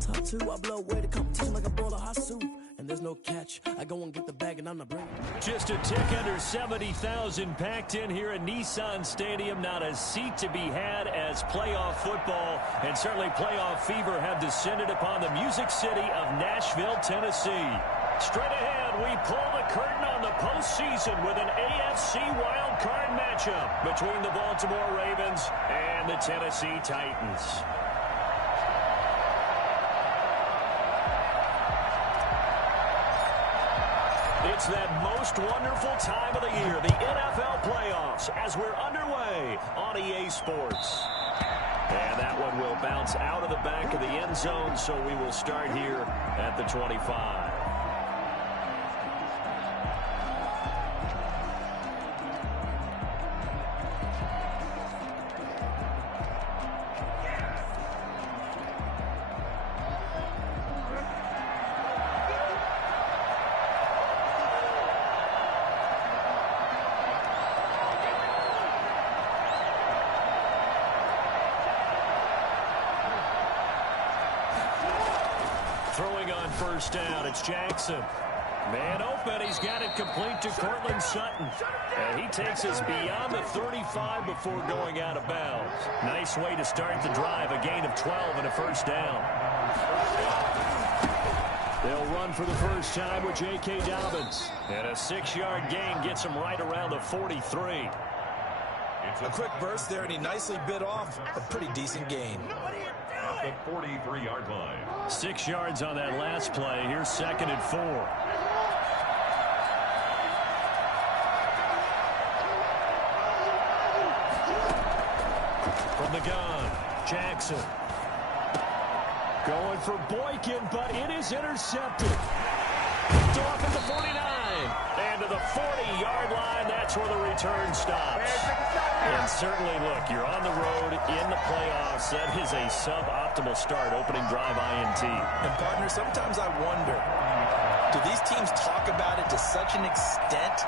Top two, I blow away the competition like a bowl of hot soup. And there's no catch. I go and get the bag and I'm not bringing. Just a tick under 70,000 packed in here at Nissan Stadium. Not a seat to be had as playoff football and certainly playoff fever have descended upon the Music City of Nashville, Tennessee. Straight ahead, we pull the curtain on the postseason with an AFC wildcard matchup between the Baltimore Ravens and the Tennessee Titans. It's that most wonderful time of the year, the NFL playoffs, as we're underway on EA Sports. And that one will bounce out of the back of the end zone, so we will start here at the 25. Throwing on first down, it's Jackson. Man open, he's got it complete to Cortland Sutton. And he takes us beyond the 35 before going out of bounds. Nice way to start the drive, a gain of 12 and a first down. They'll run for the first time with J.K. Dobbins. And a 6-yard gain gets him right around the 43. A quick burst there, and he nicely bit off a pretty decent gain. At the 43-yard line. 6 yards on that last play. Here's 2nd and 4. From the gun, Jackson. Going for Boykin, but it is intercepted. Off at the 49. And to the 40-yard line, that's where the return stops. And certainly, look, you're on the road in the playoffs. That is a suboptimal start, opening drive INT. And, partner, sometimes I wonder, do these teams talk about it to such an extent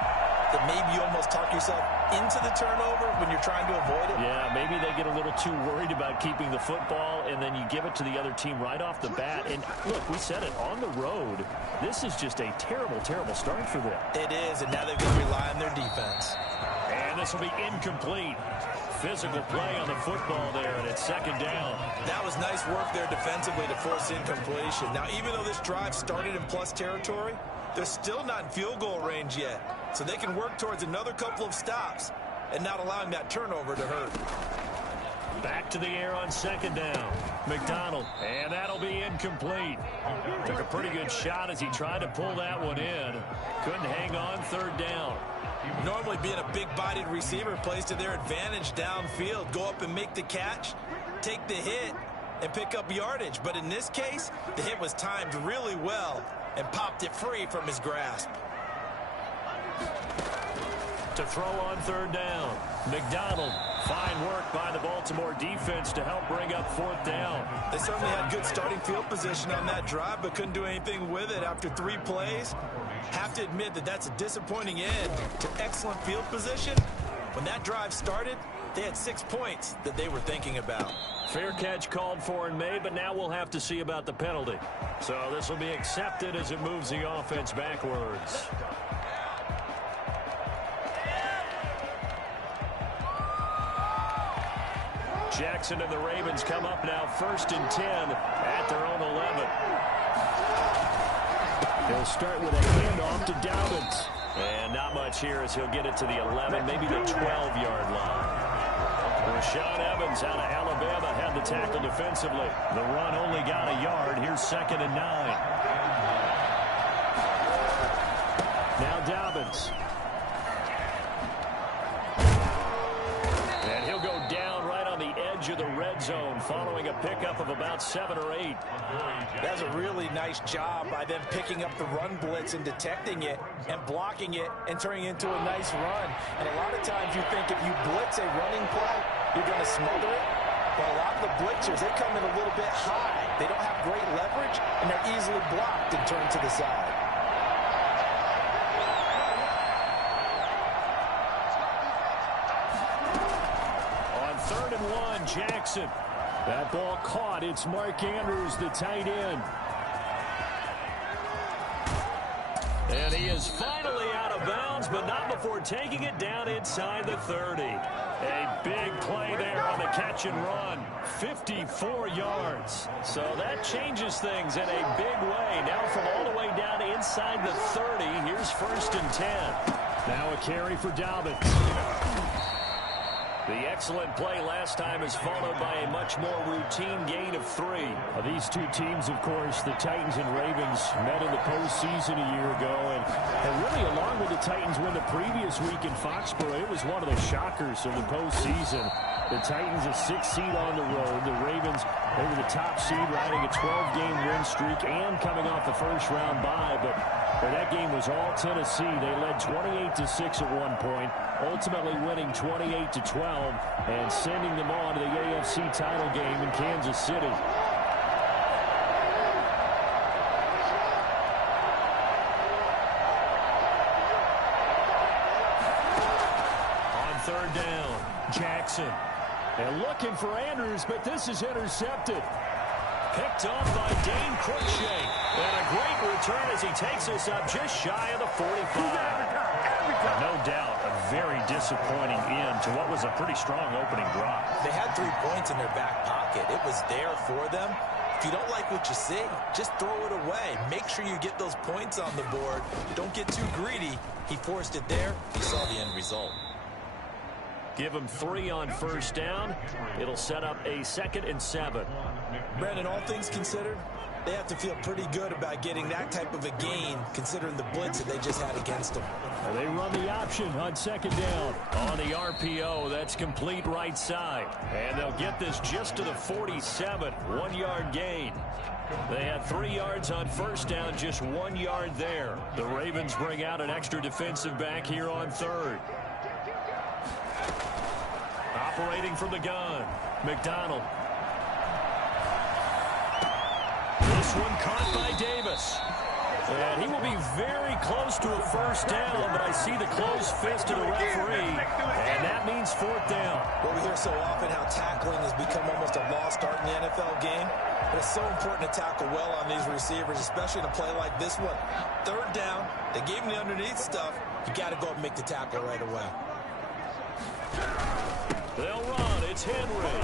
that maybe you almost talk yourself into the turnover when you're trying to avoid it? Yeah, maybe they get a little too worried about keeping the football, and then you give it to the other team right off the bat. And, look, we said it, on the road, this is just a terrible, terrible start for them. It is, and now they've got to rely on their defense. And this will be incomplete. Physical play on the football there, and it's 2nd down. That was nice work there defensively to force incompletion. Now, even though this drive started in plus territory, they're still not in field goal range yet. So they can work towards another couple of stops and not allowing that turnover to hurt. Back to the air on 2nd down. McDonald, and that'll be incomplete. Took a pretty good shot as he tried to pull that one in. Couldn't hang on 3rd down. Normally being a big-bodied receiver plays to their advantage downfield. Go up and make the catch, take the hit, and pick up yardage. But in this case, the hit was timed really well and popped it free from his grasp. To throw on 3rd down. McDonald, fine work by the Baltimore defense to help bring up 4th down. They certainly had good starting field position on that drive, but couldn't do anything with it after 3 plays. Have to admit that that's a disappointing end to excellent field position. When that drive started, they had 6 points that they were thinking about. Fair catch called for and made, but now we'll have to see about the penalty. So this will be accepted as it moves the offense backwards. Jackson and the Ravens come up now 1st and 10 at their own 11. He'll start with a handoff to Dobbins. And not much here as he'll get it to the 11, maybe the 12-yard line. Rashaan Evans out of Alabama had the tackle defensively. The run only got a yard. Here's 2nd and 9. Now Dobbins. And he'll go down right on the edge of the red zone following a pickup of about 7 or 8. That's a really nice job by them picking up the run blitz and detecting it and blocking it and turning it into a nice run. And a lot of times you think if you blitz a running play, you're going to smother it. But a lot of the blitzers, they come in a little bit high. They don't have great leverage, and they're easily blocked and turned to the side. On 3rd and 1, Jackson. That ball caught. It's Mark Andrews, the tight end. And he is finally out of bounds, but not before taking it down inside the 30. A big play there on the catch and run. 54 yards. So that changes things in a big way. Now from all the way down inside the 30, here's 1st and 10. Now a carry for Dobbins. The excellent play last time is followed by a much more routine gain of 3. These two teams, of course, the Titans and Ravens, met in the postseason a year ago. And really, along with the Titans win the previous week in Foxborough, it was one of the shockers of the postseason. The Titans a 6th seed on the road. The Ravens, they were the top seed, riding a 12-game win streak and coming off the first-round bye. But that game was all Tennessee. They led 28-6 at one point, ultimately winning 28-12 and sending them on to the AFC title game in Kansas City. On 3rd down, Jackson. And looking for Andrews, but this is intercepted. Picked off by Dane Cruikshank. And a great return as he takes us up just shy of the 45. No doubt, a very disappointing end to what was a pretty strong opening drive. They had 3 points in their back pocket. It was there for them. If you don't like what you see, just throw it away. Make sure you get those points on the board. Don't get too greedy. He forced it there. You saw the end result. Give him 3 on 1st down. It'll set up a 2nd and 7. Brandon, all things considered, they have to feel pretty good about getting that type of a gain, considering the blitz that they just had against them. And they run the option on 2nd down. On the RPO, that's complete right side. And they'll get this just to the 47, 1-yard gain. They had 3 yards on 1st down, just 1 yard there. The Ravens bring out an extra defensive back here on 3rd. Operating from the gun, McDonald. This one caught by Davis. And he will be very close to a 1st down, but I see the closed fist of the referee, and that means 4th down. Well, we hear so often how tackling has become almost a lost art in the NFL game, but it's so important to tackle well on these receivers, especially in a play like this one. 3rd down, they gave him the underneath stuff. You got to go and make the tackle right away. They'll run. It's Henry.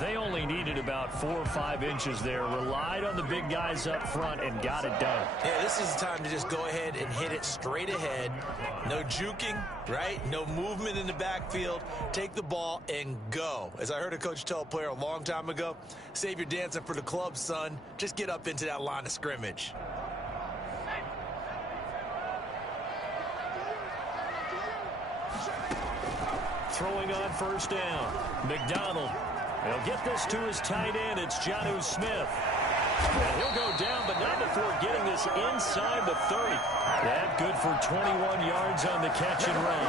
They only needed about 4 or 5 inches there. Relied on the big guys up front and got it done. Yeah, this is the time to just go ahead and hit it straight ahead. No juking, right? No movement in the backfield. Take the ball and go. As I heard a coach tell a player a long time ago, save your dancing for the club, son. Just get up into that line of scrimmage. Throwing on 1st down. McDonald. He'll get this to his tight end. It's Jonnu Smith. And he'll go down, but not before getting this inside the 30. That good for 21 yards on the catch and run.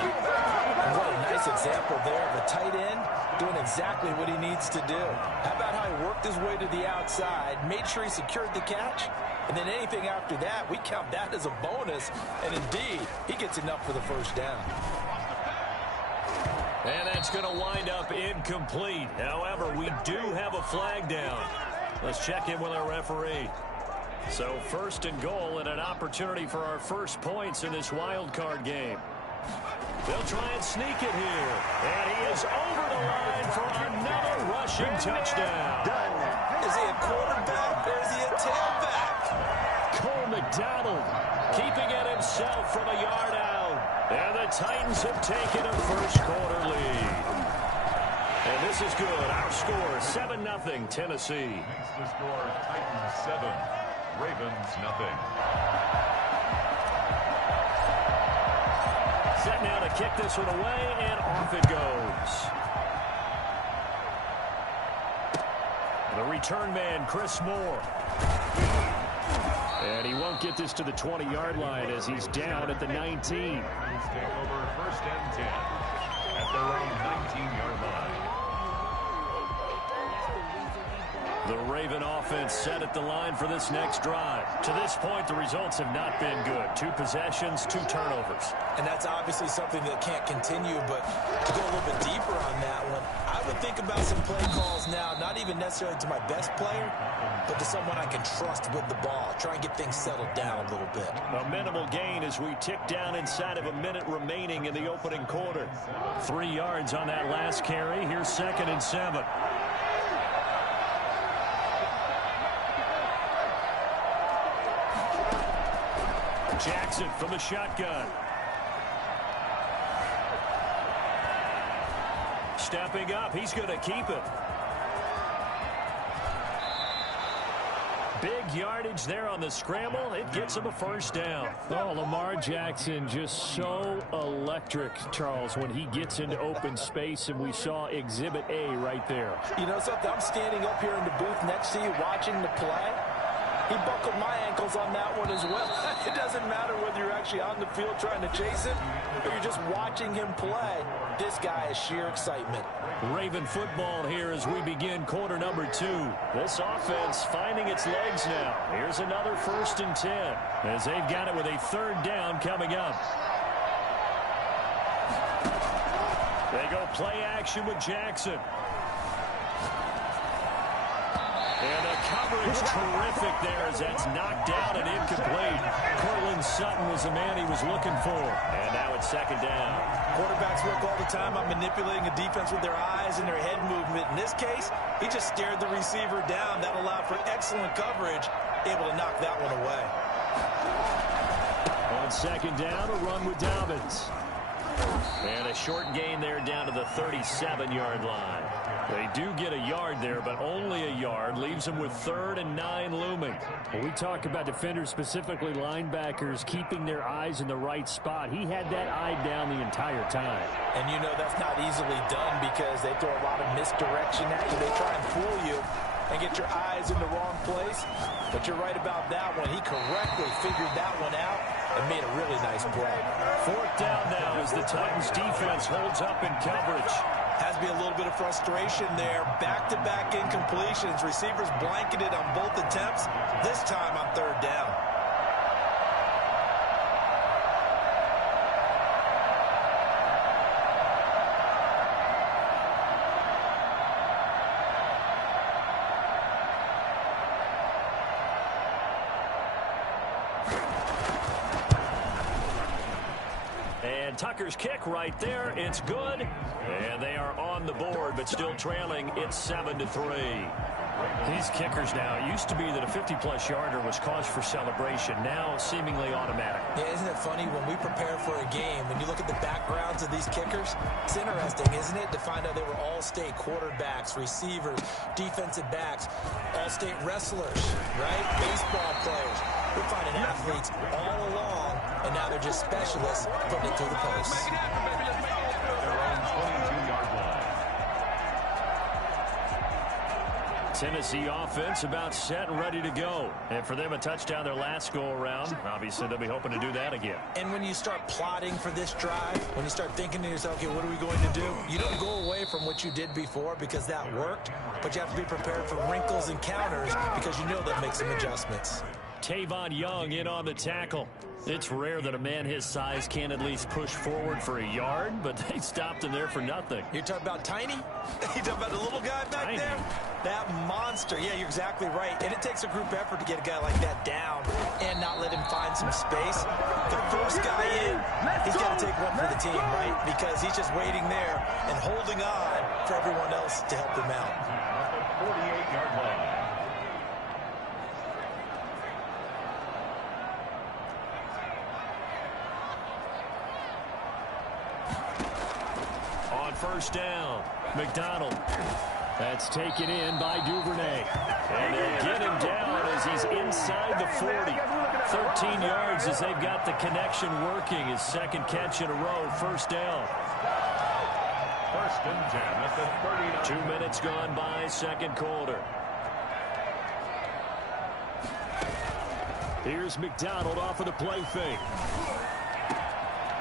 What a nice example there of a tight end doing exactly what he needs to do. How about how he worked his way to the outside, made sure he secured the catch, and then anything after that, we count that as a bonus. And indeed, he gets enough for the 1st down. And that's going to wind up incomplete. However, we do have a flag down. Let's check in with our referee. So 1st and goal and an opportunity for our first points in this wild card game. They'll try and sneak it here. And he is over the line for another rushing touchdown. Is he a quarterback or is he a tailback? Cole McDonald keeping it himself from a yard out. And the Titans have taken a first-quarter lead. And this is good. Our score, 7-0 Tennessee. The score, Titans 7, Ravens 0. Set now to kick this one away, and off it goes. The return man, Chris Moore. And he won't get this to the 20-yard line as he's down at the 19. Take over 1st and 10 at their own 19-yard line. The Raven offense set at the line for this next drive. To this point, the results have not been good. 2 possessions, 2 turnovers. And that's obviously something that can't continue, but to go a little bit deeper on that one, I probably think about some play calls now, not even necessarily to my best player, but to someone I can trust with the ball. Try and get things settled down a little bit. A minimal gain as we tick down inside of a minute remaining in the opening quarter. 3 yards on that last carry. Here's 2nd and 7. Jackson from the shotgun. Stepping up, he's going to keep it. Big yardage there on the scramble. It gets him a first down. Oh, Lamar Jackson just so electric, Charles, when he gets into open space, and we saw Exhibit A right there. You know something? I'm standing up here in the booth next to you watching the play. He buckled my ankles on that one as well. It doesn't matter whether you're actually on the field trying to chase it or you're just watching him play. This guy is sheer excitement. Raven football here as we begin quarter number 2. This offense finding its legs now. Here's another 1st and 10 as they've got it with a 3rd down coming up. They go play action with Jackson. And the coverage terrific there as that's knocked down and incomplete. Cortland Sutton was the man he was looking for. And now it's 2nd down. Quarterbacks work all the time on manipulating a defense with their eyes and their head movement. In this case, he just stared the receiver down. That allowed for excellent coverage, able to knock that one away. On 2nd down, a run with Dobbins. And a short gain there down to the 37-yard line. They do get a yard there, but only a yard. Leaves them with 3rd and 9 looming. When we talk about defenders, specifically linebackers, keeping their eyes in the right spot, he had that eye down the entire time. And you know that's not easily done because they throw a lot of misdirection at you. They try and fool you and get your eyes in the wrong place. But you're right about that one. He correctly figured that one out and made a really nice play. 4th down now as the Titans defense holds up in coverage. Has to be a little bit of frustration there. Back-to-back incompletions. Receivers blanketed on both attempts. This time on 3rd down. And Tucker's kick right there. It's good. And they are on the board, but still trailing. It's 7-3. These kickers now, it used to be that a 50-plus yarder was cause for celebration. Now seemingly automatic. Yeah, isn't it funny when we prepare for a game, when you look at the backgrounds of these kickers, it's interesting, isn't it, to find out they were all-state quarterbacks, receivers, defensive backs, all-state wrestlers, right? Baseball players. We're finding athletes all along, and now they're just specialists putting it through the posts. Tennessee offense about set and ready to go. And for them, a touchdown their last go-around. Obviously, they'll be hoping to do that again. And when you start plotting for this drive, when you start thinking to yourself, okay, what are we going to do? You don't go away from what you did before because that worked, but you have to be prepared for wrinkles and counters because you know they'll make some adjustments. Tavon Young in on the tackle. It's rare that a man his size can at least push forward for a yard, but they stopped him there for nothing. You're talking about Tiny? You're talking about the little guy back there? That monster. Yeah, you're exactly right. And it takes a group effort to get a guy like that down and not let him find some space. The first guy in, he's got to take one for the team, right? Because he's just waiting there and holding on for everyone else to help him out. 48-yard line. On 1st down, McDonald. That's taken in by Duvernay. And they'll get him down as he's inside the 40. 13 yards as they've got the connection working. His 2nd catch in a row, 1st down. 1st and 10 at the 39. 2 minutes gone by, 2nd quarter. Here's McDonald off of the play fake.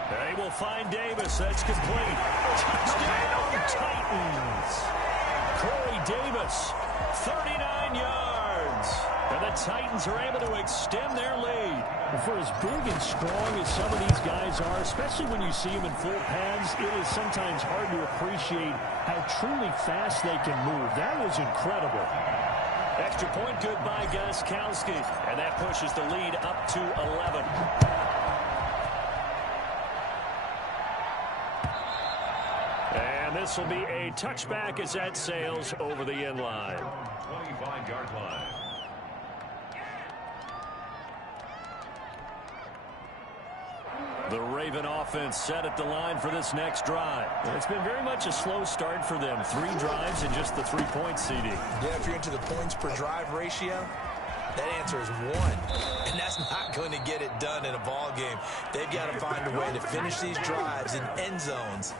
They will find Davis. That's complete. Touchdown, Titans. Corey Davis, 39 yards. And the Titans are able to extend their lead. And for as big and strong as some of these guys are, especially when you see them in full pads, it is sometimes hard to appreciate how truly fast they can move. That was incredible. Extra point good by Gostkowski. And that pushes the lead up to 11. And this will be a touchback as that sails over the end line. 25-yard line. The Raven offense set at the line for this next drive. It's been very much a slow start for them. 3 drives and just the 3-point CD. Yeah, if you're into the points per drive ratio, that answer is 1. And that's not going to get it done in a ball game. They've got to find a way to finish these drives in end zones,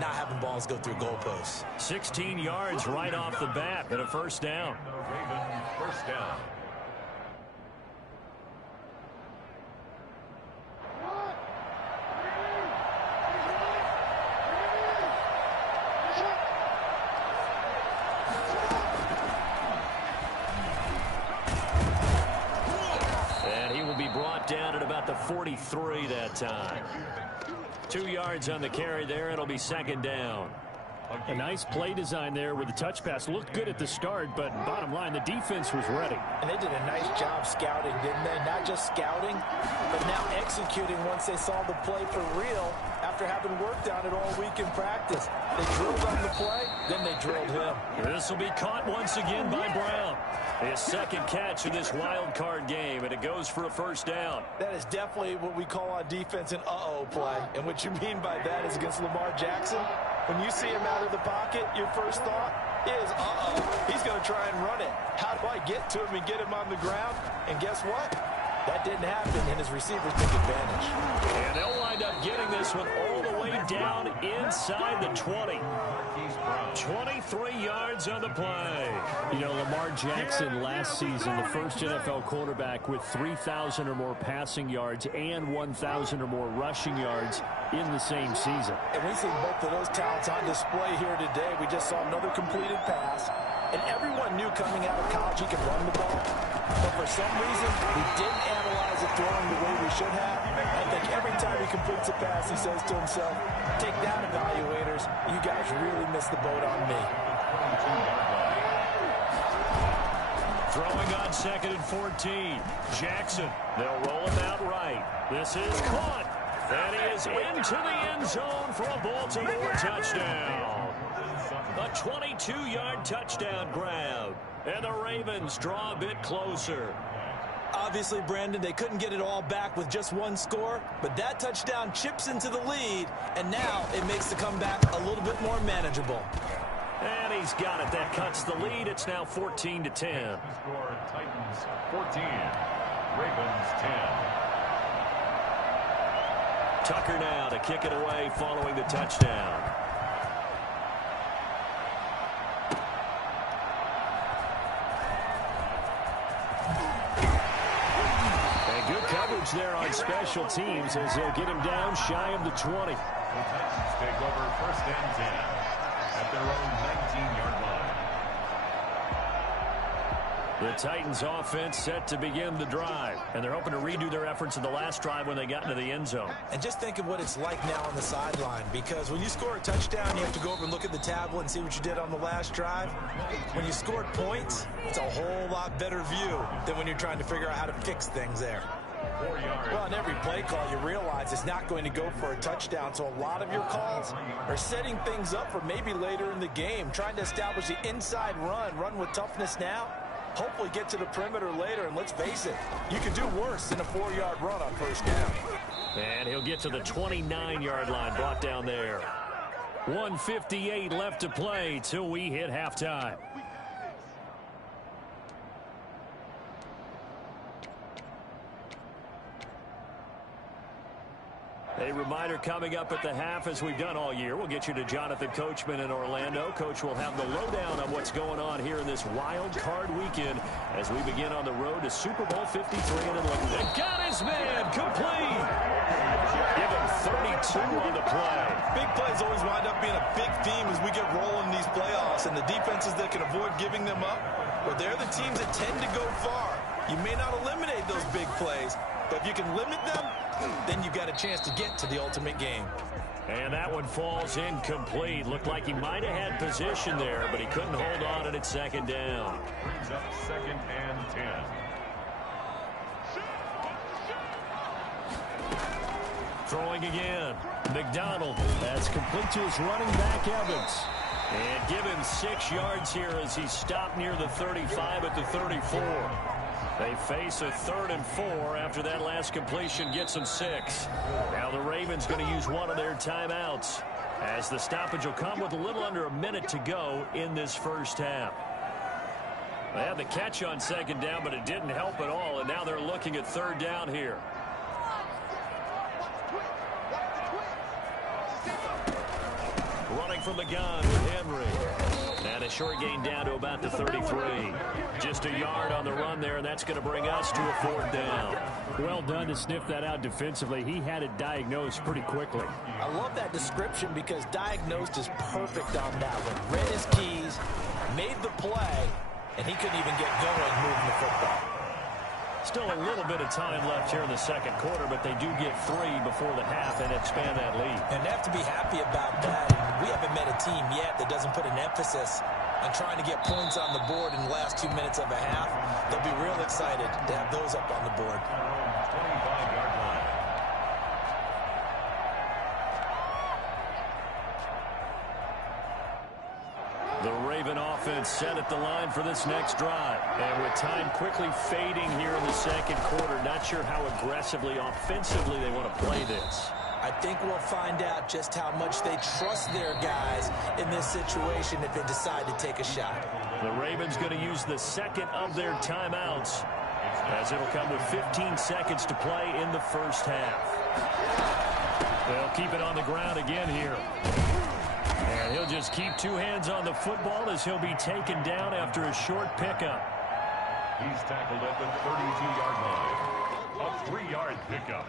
not having balls go through goalposts. 16 yards right off the bat and a first down. Raven first down. Down at about the 43 that time. 2 yards on the carry there. It'll be second down. A nice play design there with the touch pass. Looked good at the start, but bottom line, the defense was ready. And they did a nice job scouting, didn't they? Not just scouting, but now executing once they saw the play for real after having worked on it all week in practice. They drilled on the play, then they drilled him. This will be caught once again by Brown. His second catch of this wild card game, and it goes for a first down. That is definitely what we call on defense an uh-oh play. And what you mean by that is against Lamar Jackson, when you see him out of the pocket, your first thought is, uh-oh, he's going to try and run it. How do I get to him and get him on the ground? And guess what? That didn't happen, and his receivers took advantage. And they'll wind up getting this one all the way down inside the 20. 23 yards on the play. You know, Lamar Jackson last season, the first NFL quarterback with 3,000 or more passing yards and 1,000 or more rushing yards in the same season. And we see both of those talents on display here today. We just saw another completed pass. And everyone knew coming out of college he could run the ball. But for some reason, he didn't analyze it throwing the way we should have. I think every time he completes a pass, he says to himself, take down evaluators, you guys really missed the boat on me. Throwing on 2nd and 14. Jackson, they'll roll him out right. This is caught. And he is into the end zone for a Baltimore touchdown. A 22-yard touchdown grab. And the Ravens draw a bit closer. Obviously, Brandon, they couldn't get it all back with just one score, but that touchdown chips into the lead, and now it makes the comeback a little bit more manageable. And he's got it. That cuts the lead. It's now 14-10. Score Titans 14, Ravens 10. Tucker now to kick it away following the touchdown. There on special teams as they'll get him down shy of the 20. The Titans take over first and 10 at their own 19-yard line. The Titans offense set to begin the drive, and they're hoping to redo their efforts in the last drive when they got into the end zone. And just think of what it's like now on the sideline, because when you score a touchdown, you have to go over and look at the tablet and see what you did on the last drive. When you scored points, it's a whole lot better view than when you're trying to figure out how to fix things there. Well, on every play call, you realize it's not going to go for a touchdown, so a lot of your calls are setting things up for maybe later in the game, trying to establish the inside run with toughness now, hopefully get to the perimeter later, and let's face it, you can do worse than a 4-yard run on first down. And he'll get to the 29-yard line, brought down there. 1:58 left to play till we hit halftime. A reminder coming up at the half, as we've done all year. We'll get you to Jonathan Coachman in Orlando. Coach will have the lowdown on what's going on here in this wild card weekend as we begin on the road to Super Bowl 53 in Atlanta. They got his man complete. Give him 32 on the play. Big plays always wind up being a big theme as we get rolling in these playoffs, and the defenses that can avoid giving them up, well, they're the teams that tend to go far. You may not eliminate those big plays, but if you can limit them, then you've got a chance to get to the ultimate game. And that one falls incomplete. Looked like he might have had position there, but he couldn't hold on, and it's second down. Brings up 2nd and 10. Throwing again. McDonald. That's complete to his running back, Evans. And give him 6 yards here as he stopped near the 35 at the 34. They face a 3rd and 4 after that last completion gets them 6. Now the Ravens going to use one of their timeouts as the stoppage will come with a little under a minute to go in this first half. They had the catch on 2nd down, but it didn't help at all, and now they're looking at 3rd down here. Running from the gun with Henry. And a short gain down to about the 33. Just a yard on the run there, and that's going to bring us to a 4th down. Well done to sniff that out defensively. He had it diagnosed pretty quickly. I love that description because diagnosed is perfect on that one. Read his keys, made the play, and he couldn't even get going moving the football. Still a little bit of time left here in the second quarter, but they do get 3 before the half and expand that lead. And they have to be happy about that. And we haven't met a team yet that doesn't put an emphasis on trying to get points on the board in the last 2 minutes of a half. They'll be real excited to have those up on the board. 25-yard line. The Raven offense set at the line for this next drive. And with time quickly fading here in the second quarter, not sure how aggressively, offensively they want to play this. I think we'll find out just how much they trust their guys in this situation if they decide to take a shot. The Ravens going to use the second of their timeouts as it'll come with 15 seconds to play in the first half. They'll keep it on the ground again here. And he'll just keep 2 hands on the football as he'll be taken down after a short pickup. He's tackled at the 32-yard line. A 3-yard pickup.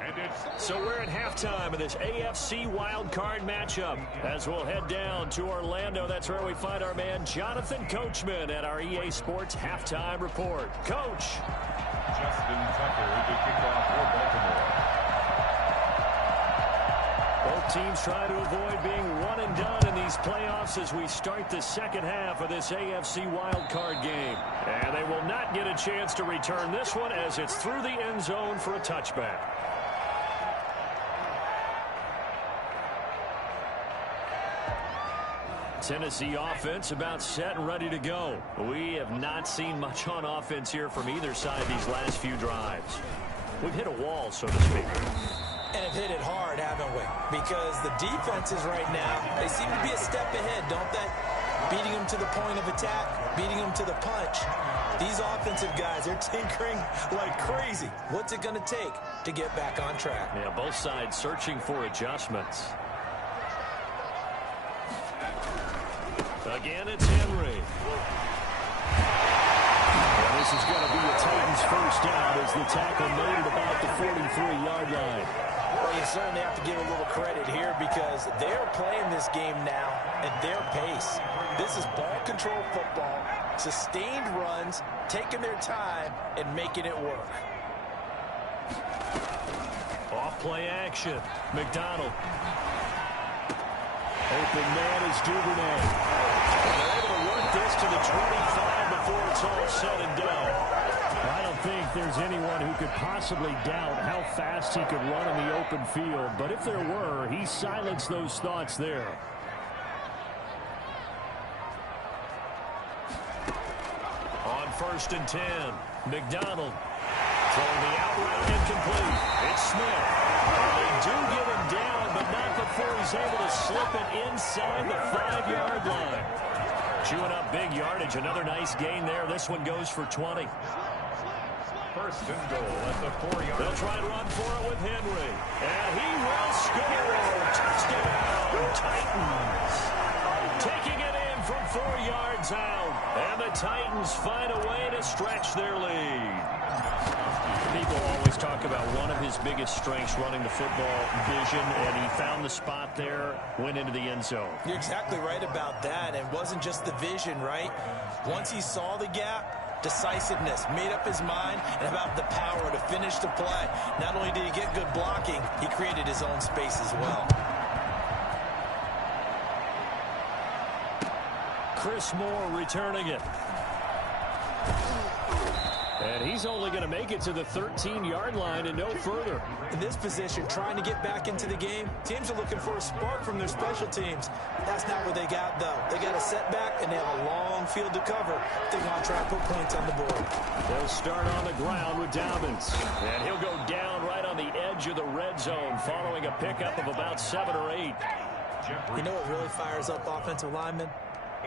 And so we're at halftime of this AFC wildcard matchup. As we'll head down to Orlando, that's where we find our man Jonathan Coachman at our EA Sports Halftime Report. Coach. Justin Tucker to kick off for Baltimore. Both teams try to avoid being one and done in these playoffs as we start the second half of this AFC wildcard game. And they will not get a chance to return this one as it's through the end zone for a touchback. Tennessee offense about set and ready to go. We have not seen much on offense here from either side these last few drives. We've hit a wall, so to speak. And have hit it hard, haven't we? Because the defenses right now, they seem to be a step ahead, don't they? Beating them to the point of attack, beating them to the punch. These offensive guys are tinkering like crazy. What's it going to take to get back on track? Yeah, both sides searching for adjustments. Again, it's Henry. And this is going to be a Titans first down as the tackle made at about the 43-yard line. Well, you certainly have to give a little credit here because they're playing this game now at their pace. This is ball control football, sustained runs, taking their time and making it work. Off play action. McDonald. Open man is Duvernay. And they're able to work this to the 25 before it's all said and done. I don't think there's anyone who could possibly doubt how fast he could run in the open field. But if there were, he silenced those thoughts there. On 1st and 10, McDonald throwing the out route incomplete. It's Smith. And they do get him down, but not before he's able to slip it inside the 5-yard line. Chewing up big yardage. Another nice gain there. This one goes for 20. 1st and goal at the 4-yard line. They'll try to run for it with Henry. And he will score. Touchdown, Titans. Taking it in from 4 yards out. And the Titans find a way to stretch their lead. People always talk about one of his biggest strengths running the football, vision, and he found the spot there, went into the end zone. You're exactly right about that. And it wasn't just the vision, right? Once he saw the gap, decisiveness, made up his mind, and about the power to finish the play. Not only did he get good blocking, he created his own space as well. Chris Moore returning it. And he's only going to make it to the 13-yard line and no further. In this position, trying to get back into the game, teams are looking for a spark from their special teams. That's not what they got, though. They got a setback, and they have a long field to cover if they want to try and put points on the board. They'll start on the ground with Dobbins. And he'll go down right on the edge of the red zone following a pickup of about 7 or 8. You know what really fires up offensive linemen?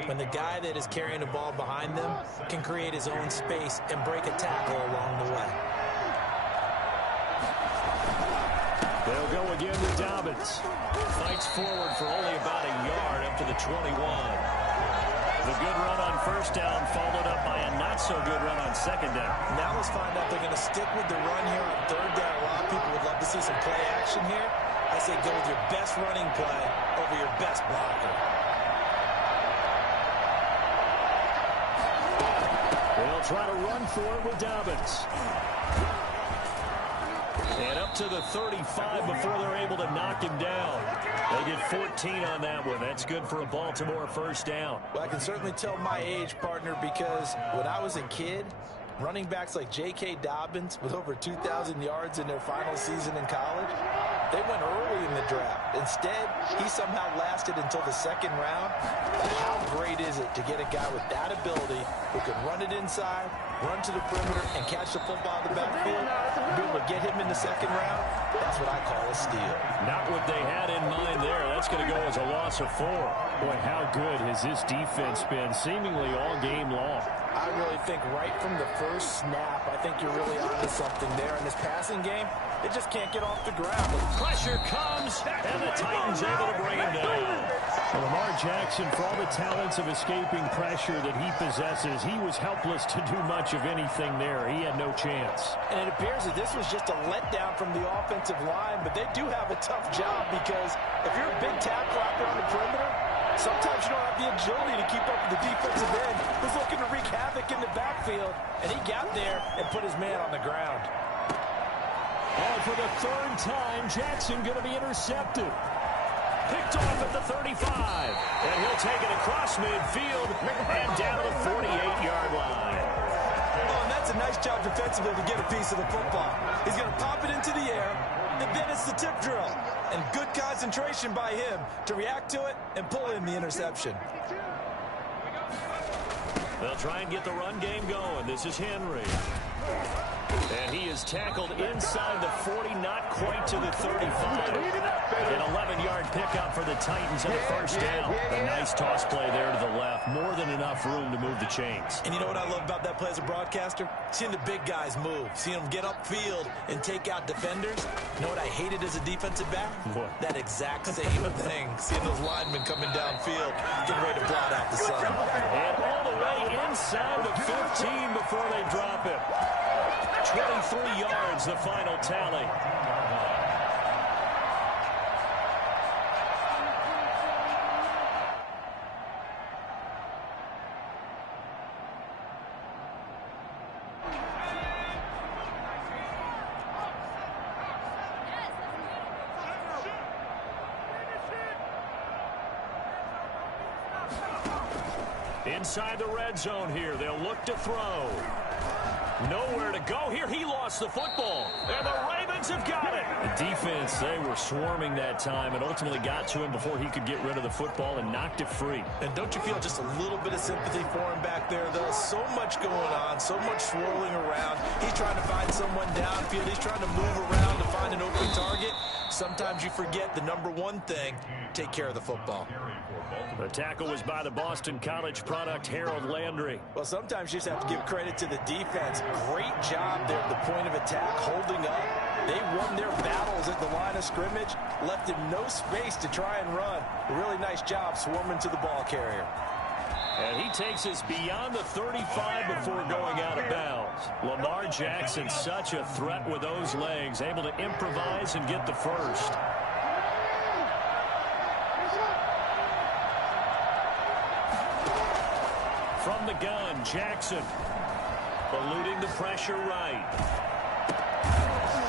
When the guy that is carrying the ball behind them can create his own space and break a tackle along the way. They'll go again with Dobbins. Fights forward for only about a yard up to the 21. The good run on first down followed up by a not-so-good run on second down. Now let's find out they're going to stick with the run here on third down. A lot of people would love to see some play action here. I say go with your best running play over your best blocker. They'll try to run for it with Dobbins. And up to the 35 before they're able to knock him down. They get 14 on that one. That's good for a Baltimore first down. Well, I can certainly tell my age, partner, because when I was a kid, running backs like J.K. Dobbins with over 2,000 yards in their final season in college, they went early in the draft. Instead, he somehow lasted until the second round. How great is it to get a guy with that ability who can run it inside, run to the perimeter, and catch the football in the backfield, and be able to get him in the second round? That's what I call a steal. Not what they had in mind there. That's going to go as a loss of 4. Boy, how good has this defense been seemingly all game long? I really think right from the first snap, I think you're really onto something there in this passing game. It just can't get off the ground. Pressure comes, and the Titans able to bring him down. Well, Lamar Jackson, for all the talents of escaping pressure that he possesses, he was helpless to do much of anything there. He had no chance. And it appears that this was just a letdown from the offensive line, but they do have a tough job because if you're a big tackle out there on the perimeter, sometimes you don't have the agility to keep up with the defensive end who's looking to wreak havoc in the backfield, and he got there and put his man on the ground. And for the third time, Jackson going to be intercepted. Picked off at the 35. And he'll take it across midfield and down to the 48-yard line. Oh, and that's a nice job defensively to get a piece of the football. He's going to pop it into the air, and then it's the tip drill. And good concentration by him to react to it and pull in the interception. They'll try and get the run game going. This is Henry. And he is tackled inside the 40, not quite to the 35. An 11-yard pickup for the Titans on the first down. A nice toss play there to the left. More than enough room to move the chains. And you know what I love about that play as a broadcaster? Seeing the big guys move. Seeing them get upfield and take out defenders. You know what I hated as a defensive back? What? That exact same thing. Seeing those linemen coming downfield, getting ready to blot out the sun. And all the way inside the 15 before they drop it. 23 yards, the final tally. Inside the red zone here, they'll look to throw. Nowhere to go here. He lost the football. And the Ravens have got it. The defense, they were swarming that time and ultimately got to him before he could get rid of the football and knocked it free. And don't you feel just a little bit of sympathy for him back there, though? So much going on, so much swirling around. He's trying to find someone downfield. He's trying to move around to find an open target. Sometimes you forget the number one thing, take care of the football. The tackle was by the Boston College product, Harold Landry. Well, sometimes you just have to give credit to the defense. Great job there at the point of attack, holding up. They won their battles at the line of scrimmage, left him no space to try and run. A really nice job swarming to the ball carrier. And he takes us beyond the 35 before going out of bounds. Lamar Jackson, such a threat with those legs, able to improvise and get the first. From the gun, Jackson. pressure right.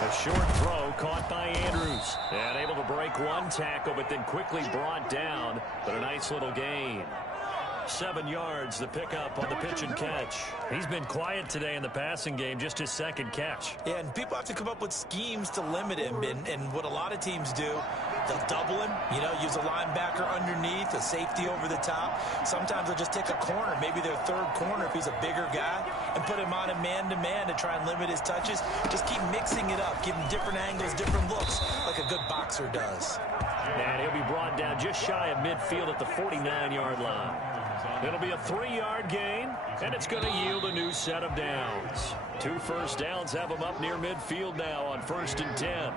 A short throw caught by Andrews. And able to break one tackle, but then quickly brought down. But a nice little gain. 7 yards, the pickup on the pitch and catch. He's been quiet today in the passing game, just his second catch. Yeah, and people have to come up with schemes to limit him. And what a lot of teams do, they'll double him, use a linebacker underneath, a safety over the top. Sometimes they'll just take a corner, maybe their third corner if he's a bigger guy, and put him on a man-to-man to try and limit his touches. Just keep mixing it up, give him different angles, different looks, like a good boxer does. And he'll be brought down just shy of midfield at the 49-yard line. It'll be a 3-yard gain, and it's going to yield a new set of downs. 2 first downs have them up near midfield now on 1st and 10.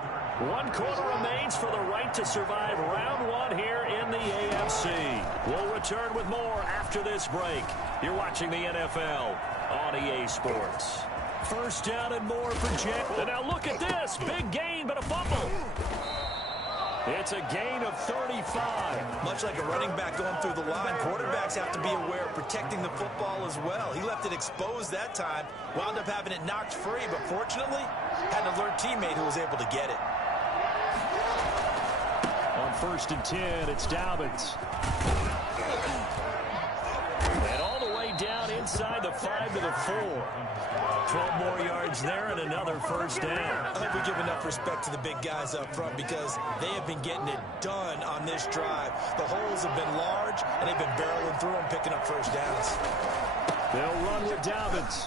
1 quarter remains for the right to survive round 1 here in the AFC. We'll return with more after this break. You're watching the NFL on EA Sports. First down and more for Jack. And now look at this. Big gain, but a fumble. It's a gain of 35. Much like a running back going through the line, quarterbacks have to be aware of protecting the football as well. He left it exposed that time, wound up having it knocked free, but fortunately, had an alert teammate who was able to get it. On 1st and 10, it's Dobbins. And all the way down inside the 5 to the 4. 12 more yards there and another first down. I hope we give enough respect to the big guys up front because they have been getting it done on this drive. The holes have been large, and they've been barreling through them, picking up first downs. They'll run with Dobbins.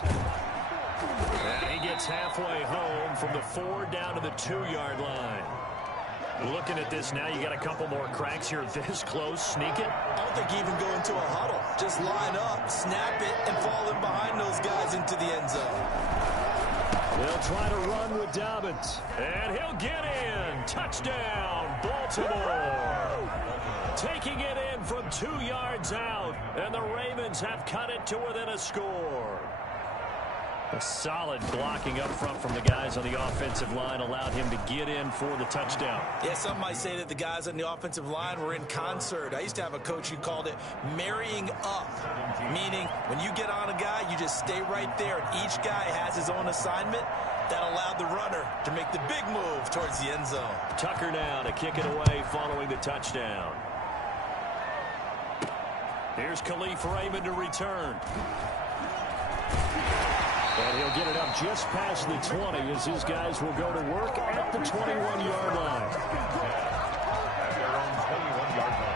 And he gets halfway home from the 4 down to the 2-yard line. Looking at this now, you got a couple more cracks here this close. Sneak it. I don't think even go into a huddle. Just line up, snap it, and fall in behind those guys into the end zone. They'll try to run with Dobbins. And he'll get in. Touchdown, Baltimore. Taking it in from 2 yards out. And the Ravens have cut it to within a score. A solid blocking up front from the guys on the offensive line allowed him to get in for the touchdown. Yeah, some might say that the guys on the offensive line were in concert. I used to have a coach who called it marrying up, meaning when you get on a guy, you just stay right there, and each guy has his own assignment. That allowed the runner to make the big move towards the end zone. Tucker now to kick it away following the touchdown. Here's Khalif Raymond to return. And he'll get it up just past the 20 as his guys will go to work at the 21-yard line. At their own 21-yard line.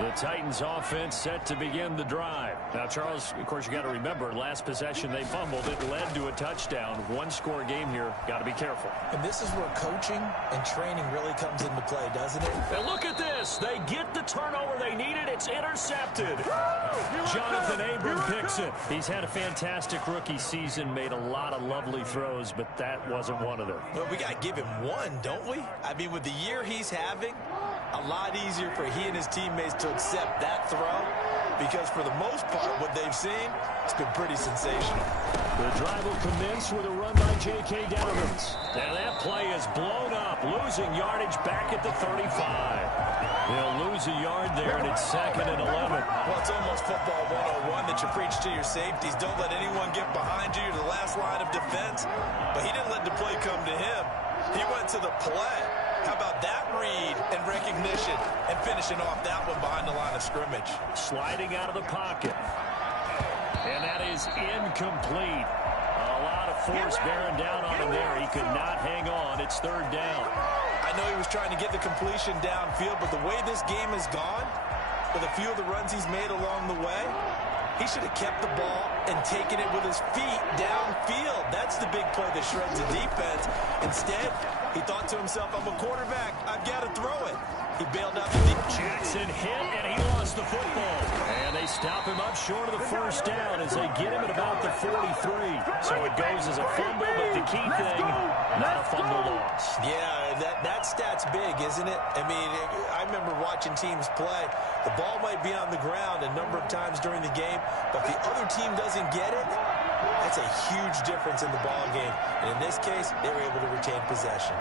The Titans offense set to begin the drive. Now, Charles, of course, you got to remember, last possession they fumbled. It led to a touchdown. 1-score game here. Got to be careful. And this is where coaching and training really comes into play, doesn't it? And look at this. They get the turnover they needed. It's intercepted. Jonathan Abram picks it. He's had a fantastic rookie season, made a lot of lovely throws, but that wasn't one of them. Well, we got to give him one, don't we? I mean, with the year he's having, a lot easier for he and his teammates to accept that throw because for the most part, what they've seen, it's been pretty sensational. The drive will commence with a run by J.K. Dobbins. And that play is blown up, losing yardage back at the 35. They'll lose a yard there, and it's 2nd and 11. Well, it's almost football 101 that you preach to your safeties. Don't let anyone get behind you. You're the last line of defense. But he didn't let the play come to him. He went to the play. How about that read and recognition and finishing off that one behind the line of scrimmage? Sliding out of the pocket. And that is incomplete. A lot of force bearing down on him there. He could not hang on. It's 3rd down. I know he was trying to get the completion downfield, but the way this game has gone, with a few of the runs he's made along the way, he should have kept the ball and taken it with his feet downfield. That's the big play that shreds the defense. Instead, he thought to himself, I'm a quarterback. I've got to throw it. He bailed out the deep. Jackson hit, and he lost the football. And they stop him up short of the first down as they get him at about the 43. So it goes as a fumble, but the key thing, not a fumble loss. Yeah, that stat's big, isn't it? I mean, I remember watching teams play. The ball might be on the ground a number of times during the game, but if the other team doesn't get it, that's a huge difference in the ball game. And in this case, they were able to retain possession.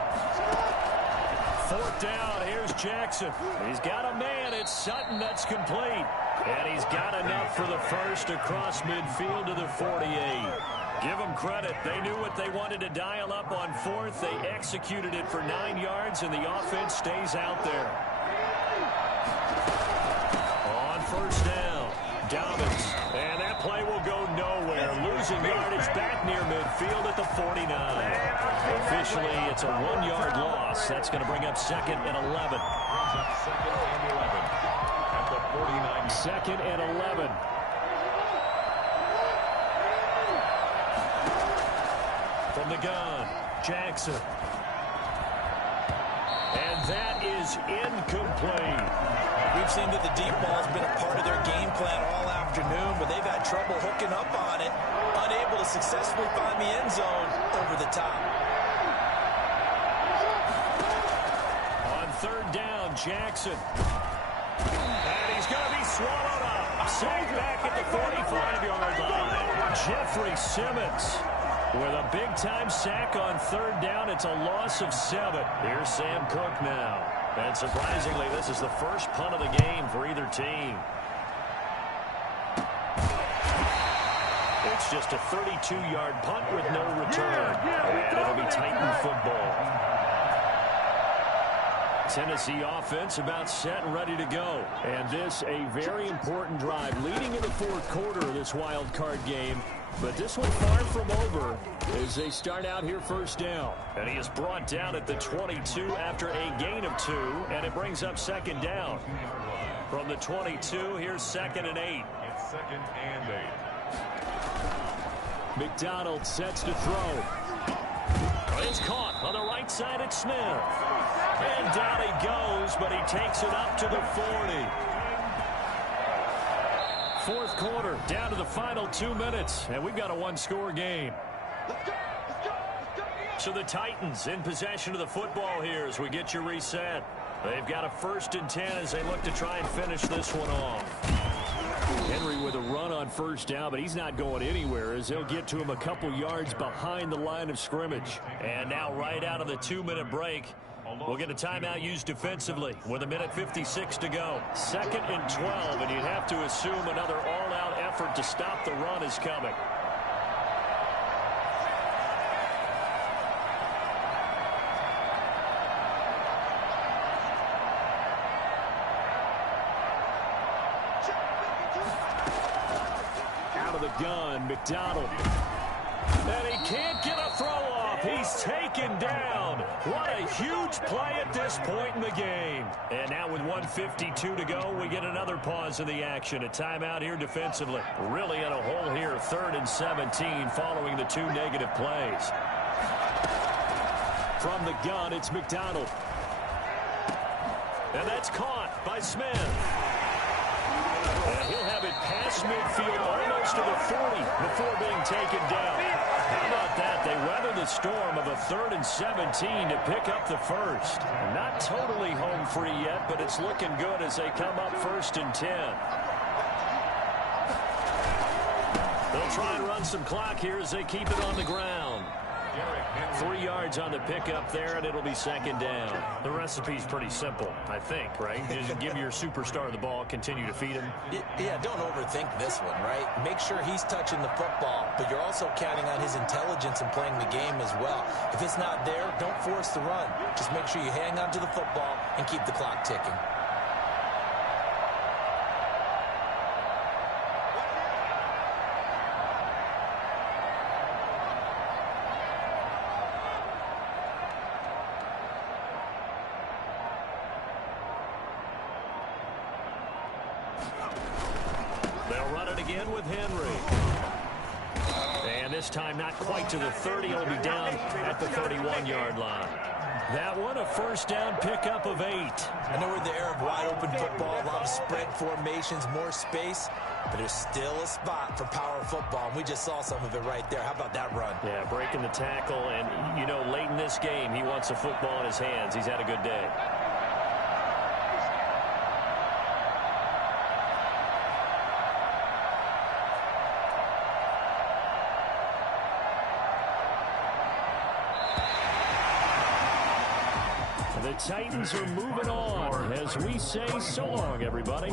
Fourth down, here's Jackson. He's got a man, it's Sutton that's complete. And he's got enough for the first across midfield to the 48. Give them credit. They knew what they wanted to dial up on fourth. They executed it for 9 yards, and the offense stays out there. On first down, Dobbins. And that play will go nowhere. Losing yardage back near midfield at the 49. Officially, it's a 1-yard loss. That's going to bring up 2nd and 11. Second and 11 at the 49. 2nd and 11. From the gun, Jackson. And that is incomplete. We've seen that the deep ball has been a part of their game plan all afternoon, but they've had trouble hooking up on it, unable to successfully find the end zone over the top. On third down, Jackson. And he's going to be swallowed up. Sacked back at the 45-yard line. Jeffrey Simmons with a big-time sack on third down. It's a loss of 7. Here's Sam Cook now. And surprisingly, this is the first punt of the game for either team. It's just a 32-yard punt with no return. And it'll be Titan football. Tennessee offense about set and ready to go. And this a very important drive leading in the fourth quarter of this wild card game. But this one far from over as they start out here first down. And he is brought down at the 22 after a gain of 2. And it brings up 2nd down. From the 22, here's 2nd and 8. It's 2nd and 8. McDonald sets to throw. It's caught on the right side at Smith. And down he goes, but he takes it up to the 40. Fourth quarter, down to the final 2 minutes, and we've got a one-score game. So the Titans in possession of the football here as we get you reset. They've got a 1st and 10 as they look to try and finish this one off. Henry with a run on first down, but he's not going anywhere as they'll get to him a couple yards behind the line of scrimmage. And now right out of the 2-minute break, we'll get a timeout used defensively with 1:56 to go. 2nd and 12, and you'd have to assume another all-out effort to stop the run is coming. Out of the gun, McDonald. And he can't get a throw off. He's taken down. What a huge play at this point in the game. And now with 1:52 to go, we get another pause in the action. A timeout here defensively. Really in a hole here, 3rd and 17 following the 2 negative plays. From the gun, it's McDonald. And that's caught by Smith. And he'll have it past midfield almost to the 40 before being taken down. How about that? They weather the storm of a 3rd and 17 to pick up the first. Not totally home free yet, but it's looking good as they come up 1st and 10. They'll try and run some clock here as they keep it on the ground. 3 yards on the pickup there, and it'll be 2nd down. The recipe's pretty simple, I think, right? Just give your superstar the ball, continue to feed him. Yeah, don't overthink this one, right? Make sure he's touching the football, but you're also counting on his intelligence in playing the game as well. If it's not there, don't force the run. Just make sure you hang on to the football and keep the clock ticking. Again with Henry. And this time not quite to the 30. He'll be down at the 31-yard line. That one a 1st down pickup of 8. I know we're in the era of wide open football, a lot of spread formations, more space, but there's still a spot for power football, and we just saw some of it right there. How about that run? Yeah, breaking the tackle, and, you know, late in this game, he wants the football in his hands. He's had a good day. The Titans are moving on as we say so long, everybody.